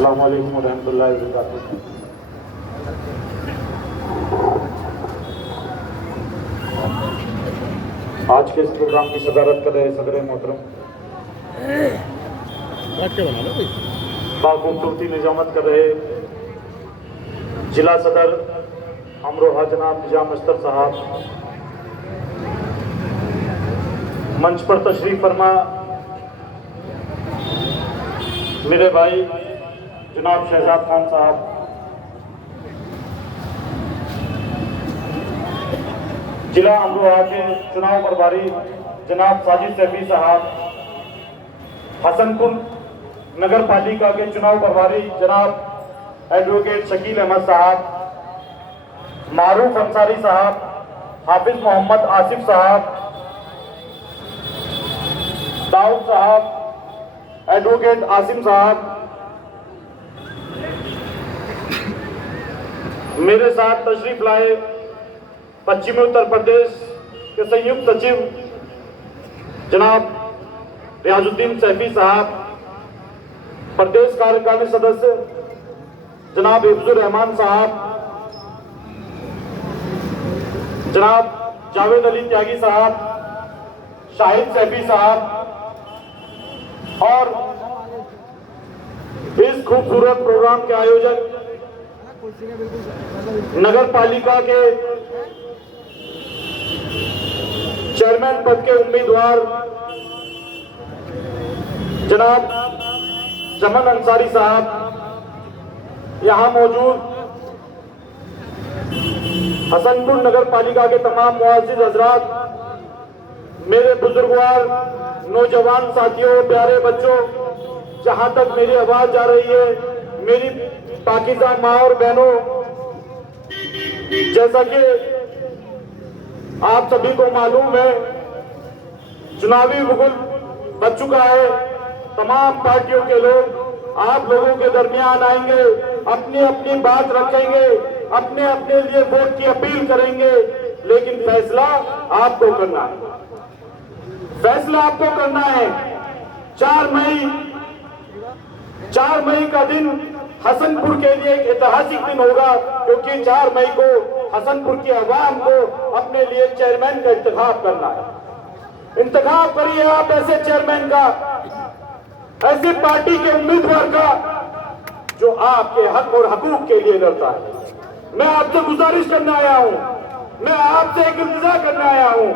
अस्सलाम वालेकुम रहमतुल्लाहि व बरकातुहू। आज के इस प्रोग्राम की सदारत कर रहे सदर मोहतरम बाखूबसूरती निजामत कर रहे जिला सदर अमरोहा जनाब निजाम अख्तर साहब, मंच पर तशरीफ फरमा मेरे भाई जनाब शहजाद खान साहब, जिला अमरोहा के चुनाव प्रभारी जनाब साजिद सैफी साहब, हसनपुर नगर पालिका के चुनाव प्रभारी जनाब एडवोकेट शकील अहमद साहब, मारूफ अंसारी साहब, हाफिज मोहम्मद आसिफ साहब, दाऊद साहब, एडवोकेट आसिम साहब, मेरे साथ तशरीफ लाए पश्चिमी उत्तर प्रदेश के संयुक्त सचिव जनाब रियाजुद्दीन सैफी साहब, प्रदेश कार्यकारिणी सदस्य जनाब हिफ्जुर रहमान साहब, जनाब जावेद अली त्यागी साहब, शाहिद सैफी साहब और इस खूबसूरत प्रोग्राम के आयोजक नगर पालिका के चेयरमैन पद के उम्मीदवार जनाब जमन अंसारी साहब, यहां मौजूद हसनपुर नगर पालिका के तमाम मुआज़िज़ हज़रात, मेरे बुजुर्गवार नौजवान साथियों, प्यारे बच्चों, जहां तक मेरी आवाज जा रही है, मेरी पाकिज़ा माँ और बहनों, जैसा कि आप सभी को मालूम है, चुनावी बुगुल बच चुका है। तमाम पार्टियों के लोग आप लोगों के दरमियान आएंगे, अपनी अपनी बात रखेंगे, अपने अपने लिए वोट की अपील करेंगे, लेकिन फैसला आपको करना है। फैसला आपको करना है। 4 मई का दिन हसनपुर के लिए एक ऐतिहासिक दिन होगा, क्योंकि 4 मई को हसनपुर की आवाम को अपने लिए चेयरमैन का इंतखाब करना है। इंतखाब करिए आप ऐसे चेयरमैन का, ऐसी पार्टी के उम्मीदवार का जो आपके हक और हकूक के लिए लड़ता है। मैं आपसे गुजारिश करने आया हूं, मैं आपसे एक इंतजार करने आया हूं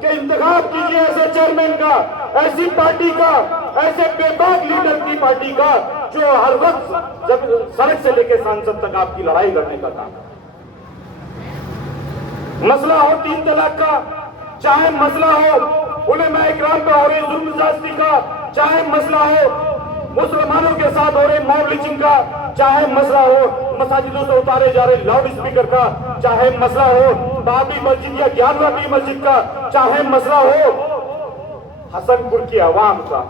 कि इंतखाब कीजिए ऐसे चेयरमैन का, ऐसी पार्टी का, ऐसे बेबाक लीडर की पार्टी का जो हर वक्त जब सड़क से लेकर सांसद तक आपकी लड़ाई लड़ने का काम है। मसला हो 3 तलाक का, चाहे मसला हो उलेमा इकराम पे हो रही जुल्म ज्यादती का, चाहे मसला हो मुसलमानों के साथ हो रही मॉब लिंचिंग का, चाहे मसला हो मसाजिदों से उतारे जा रहे लाउड स्पीकर का, चाहे मसला हो बाबरी मस्जिद या ज्ञानवापी मस्जिद का, चाहे मसला हो हसनपुर की आवाम का,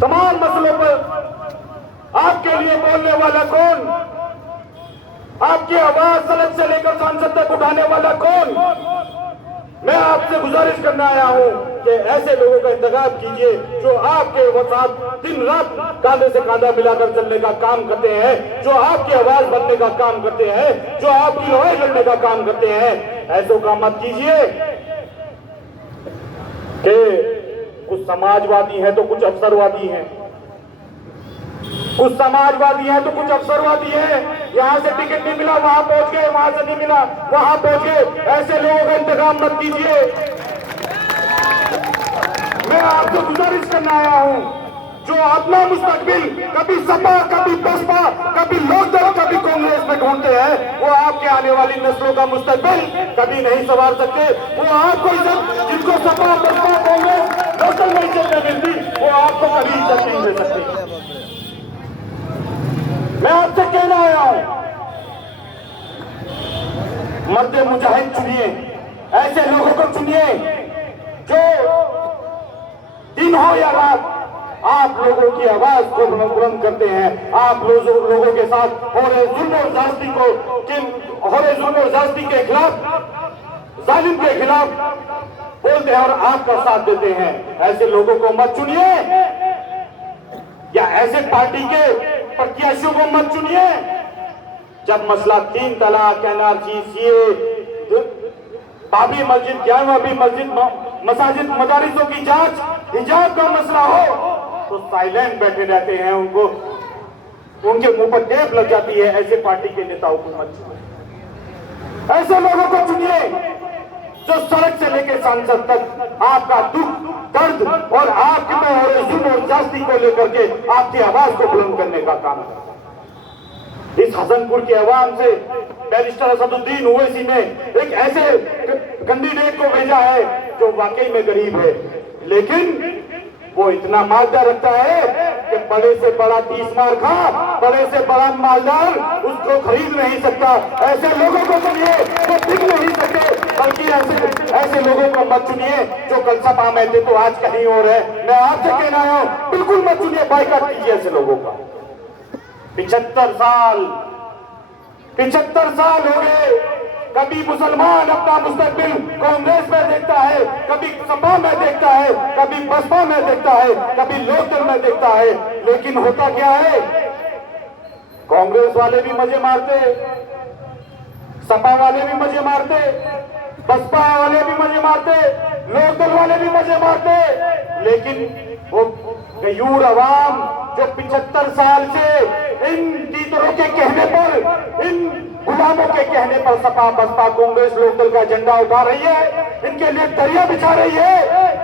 तमाम मसलों पर आपके लिए बोलने वाला कौन, आपकी आवाज सड़क से लेकर सांसद तक उठाने वाला कौन। मैं आपसे गुजारिश करने आया हूं कि ऐसे लोगों का इंतखाब कीजिए जो आपके साथ दिन रात कांधे से कांधा मिलाकर चलने का काम करते हैं, जो आपकी आवाज बनने का काम करते हैं, जो आपकी लड़ाई लड़ने का काम करते हैं। ऐसो काम मत कीजिए कि कुछ समाजवादी हैं तो कुछ अवसरवादी हैं, कुछ समाजवादी हैं तो कुछ अवसरवादी हैं। यहां से टिकट नहीं मिला वहां पहुंच गए, वहां से नहीं मिला वहां पहुंच गए। ऐसे लोगों का इंतजाम मत कीजिए। मैं आपसे गुजारिश करने आया हूं, जो अपना मुस्तकबिल कभी सपा, कभी बसपा, कभी लोकदल, कभी कांग्रेस में ढूंढते हैं, वो आपके आने वाली नस्लों का मुस्तकबिल कभी नहीं संवार सकते। वो आपको जिनको सपा, बसपा, कांग्रेस, लोकदल में इज्जत मिलती, वो आपको कभी इज्जत नहीं दे सकते। मैं आपसे कहना आया हूं, मर्द मुजाहिद चुनिए, ऐसे लोगों को चुनिए जो दिन हो या रात आप लोगों की आवाज को बुलंद करते हैं, आप लोगों के साथ हो रहे जुल्म और ज्यादती के खिलाफ, जालिम के खिलाफ बोलते हैं और आपका साथ देते हैं। ऐसे लोगों को मत चुनिए, या ऐसे पार्टी के प्रत्याशियों को मत चुनिए जब मसला 3 तलाक, एनआरसी, सीए, बाबरी मस्जिद, 11वीं मस्जिद, मसाजिद, मदारिसों की जांच, हिजाब का मसला हो तो साइलेंट बैठे रहते हैं, उनके मुंह पर टेप लग जाती है। ऐसे पार्टी के नेताओं को मत चुनिए, ऐसे लोगों को चुनिए जो सड़क से लेकर सांसद तक आपका दुख, दर्द और आपके में हो रहे जुल्म और ज्यादती को लेकर के आपकी आवाज को बुलंद करने का काम करता है। इस हसनपुर के अवाम से बैरिस्टर असदुद्दीन ओवैसी ने एक ऐसे कैंडिडेट को भेजा है जो वाकई में गरीब है, लेकिन वो इतना मालदार रखता है कि बड़े से बड़ा 30 मार खा, बड़े से बड़ा मालदार उसको खरीद नहीं सकता। ऐसे लोगों को चुनिए जो बिक नहीं सकते, बल्कि ऐसे लोगों को मत चुनिए जो कल सपा में थे तो आज कहीं और है। मैं आपसे कहना आया हूं, बिल्कुल मत चुनिए, बाइकाट कीजिए ऐसे लोगों का। 75 साल हो गए, कभी मुसलमान अपना मुस्तकबिल कांग्रेस में देखता है, कभी सपा में देखता है, कभी बसपा में देखता है, कभी लोकदल में देखता है, लेकिन होता क्या है, कांग्रेस वाले भी मजे मारते, सपा वाले भी मजे मारते, बसपा वाले भी मजे मारते, लोकदल वाले भी मजे मारते, लेकिन वो गयूर अवाम जो 75 साल से इन टीचरों के कहने पर, इन गुलामों के कहने पर सपा, बसपा, कांग्रेस, लोकदल का झंडा उठा रही है, इनके लिए दरिया बिछा रही है,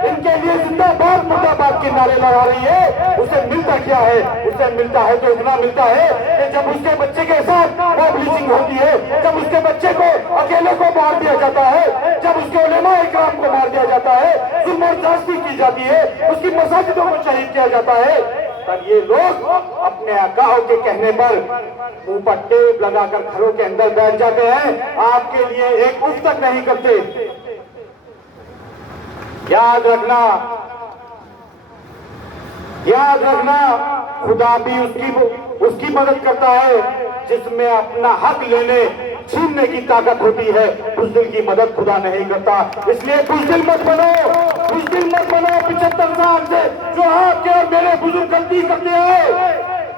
इनके लिए जिंदाबाद मुर्दाबाद के नारे लगा रही है, उसे मिलता क्या है? उसे मिलता है तो इतना मिलता है कि जब उसके बच्चे के साथ मोबिलिजिंग होती है, जब उसके बच्चे को अकेले को मार दिया जाता है, जब उसके उलेमा इकराम को मार दिया जाता है, जुल्म और ज्यादती की जाती है, उसकी मसाजिदों को शहीद किया जाता है, तब ये लोग अपने आकाओं के कहने पर मुंह पर टेप लगाकर घरों के अंदर बैठ जाते हैं, आपके लिए एक उफ तक नहीं करते। याद रखना, खुदा भी उसकी मदद करता है जिसमें अपना हक लेने छीनने की ताकत होती है, बुज़दिल की मदद खुदा नहीं करता। इसलिए बुज़दिल मत बनो। 75 साल से जो आपके और मेरे बुजुर्ग गलती करते हैं,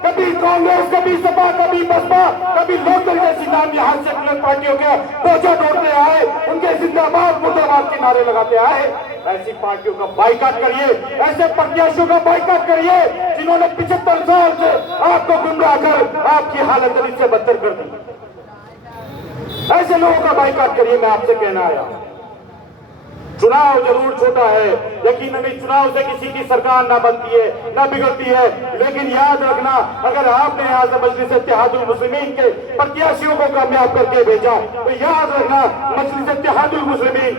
कभी कांग्रेस, कभी सपा, कभी बसपा, कभी लोकदल जैसी नाम यहाँ से अलग पार्टियों के बोझा तोड़ते आए, उनके जिंदाबाद मुर्दाबाद के नारे लगाते आए, ऐसी पार्टियों का बाइकाट करिए, ऐसे प्रत्याशियों का बाइकाट करिए जिन्होंने 75 साल से आपको गुमराह कर आपकी हालत इससे बदतर कर दी। ऐसे लोगों का बाइकाट करिए। मैं आपसे कहना आया, चुनाव जरूर छोटा है, यकीनन इस चुनाव से किसी की सरकार ना बनती है ना बिगड़ती है, लेकिन याद रखना, अगर आपने यहाँ से मजलिस इत्तेहादुल मुस्लिमीन के प्रत्याशियों को कामयाब करके भेजा तो याद रखना, मजलिस इत्तेहादुल मुस्लिमीन